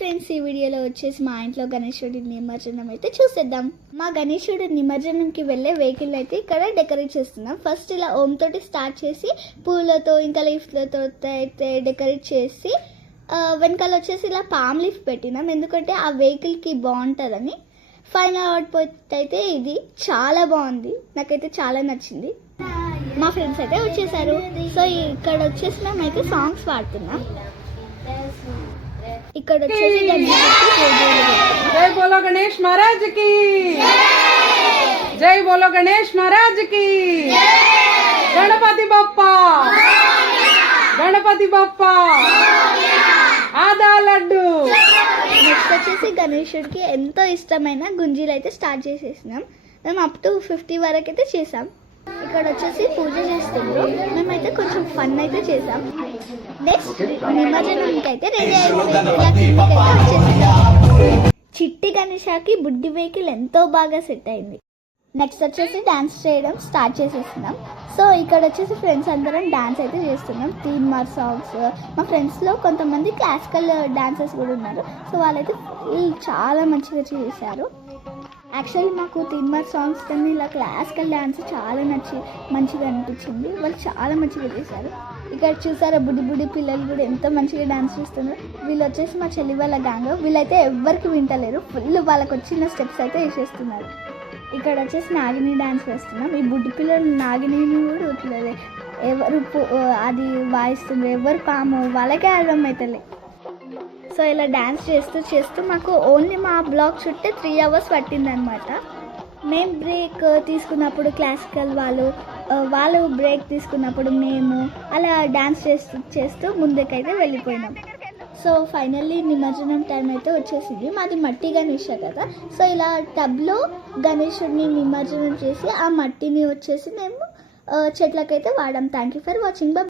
Friends, ఈ వీడియోలో వచ్చేసి మా ఇంట్లో గణేశుడి నిమజ్జనం అయితే చూసేద్దాం. మా గణేశుడి నిమజ్జనంకి వెళ్ళే వెహికల్ అయితే ఇక్కడ డెకరేట్ చేస్తున్నాం. ఫస్ట్ ఇలా ఓం తోటి స్టార్ట్ చేసి పూలతో ఇంకా లీఫ్లతో అయితే డెకరేట్ చేసి వెనకాల వచ్చేసి ఇలా పామ్ లీఫ్ పెట్టినాం, ఎందుకంటే ఆ వెహికల్కి బాగుంటుందని. ఫైనల్ అవుట్పుట్ అయితే ఇది చాలా బాగుంది, నాకైతే చాలా నచ్చింది. మా ఫ్రెండ్స్ అయితే వచ్చేసారు. సో ఇక్కడ వచ్చేసి మేమైతే సాంగ్స్ పాడుతున్నాం. ఇక్కడ వచ్చేసి జై బోలో గణేష్ మహారాజ్ కి, జై బోలో గణేష్ మహారాజ్ కి, గణపతి బప్పా, గణపతి బప్పా, ఆదా లడ్డు. నెక్స్ట్ వచ్చేసి గణేశుడికి ఎంతో ఇష్టమైన గుంజీలు అయితే స్టార్ట్ చేసేసినాం. మేము అప్ టు 50 వరకు అయితే చేసాం. ఇక్కడ వచ్చేసి పూజ చేస్తుండ్రు, మేమైతే కొంచెం ఫన్ అయితే చేసాం. నెక్స్ట్ నిమజ్జనానికి అయితే రెడీ అయిపోయింది. చిట్టి గణేషకి బుడ్డి వెహికల్ ఎంతో బాగా సెట్ అయింది. నెక్స్ట్ వచ్చేసి డాన్స్ చేయడం స్టార్ట్ చేసేస్తున్నాం. సో ఇక్కడ వచ్చేసి ఫ్రెండ్స్ అందరం డాన్స్ అయితే చేస్తున్నాం. తీన్మార్ సాంగ్స్, మా ఫ్రెండ్స్లో కొంతమంది క్లాసికల్ డాన్సర్స్ కూడా ఉన్నారు. సో వాళ్ళైతే చాలా మంచిగా చేశారు. యాక్చువల్లీ మాకు తీన్మార్ సాంగ్స్ కన్నా ఇలా క్లాసికల్ డాన్స్ చాలా మంచిగా అనిపించింది. వాళ్ళు చాలా మంచిగా చేశారు. ఇక్కడ చూసారా బుడ్డి బుడ్డి పిల్లలు కూడా ఎంతో మంచిగా డాన్స్ చేస్తున్నారు. వీళ్ళు వచ్చేసి మా చెల్లి వాళ్ళ గ్యాంగ్. వీళ్ళైతే ఎవ్వరికి వింటలేరు, ఫుల్ వాళ్ళకి వచ్చిన స్టెప్స్ అయితే వేసేస్తున్నారు. ఇక్కడ వచ్చేసి నాగిని డాన్స్ వేస్తున్నాం. ఈ బుడ్డి పిల్లలు నాగిని కూడా వట్లేదు, ఎవరు అది వాయిస్తున్నారు, ఎవరు పాము వాళ్ళకే అర్థం అవుతలే. సో ఇలా డ్యాన్స్ చేస్తూ మాకు ఓన్లీ మా బ్లాక్ చుట్టే 3 hours పట్టిందనమాట. మేము బ్రేక్ తీసుకున్నప్పుడు క్లాసికల్ వాళ్ళు బ్రేక్ తీసుకున్నప్పుడు మేము అలా డ్యాన్స్ చేస్తూ ముందుకైతే వెళ్ళిపోయినాం. సో ఫైనల్లీ నిమజ్జనం టైం అయితే వచ్చేసింది. మాది మట్టి గణేష కదా, సో ఇలా టబ్లో గణేశుడిని నిమజ్జనం చేసి ఆ మట్టిని వచ్చేసి మేము చెట్లకైతే వాడాం. Thank you for watching.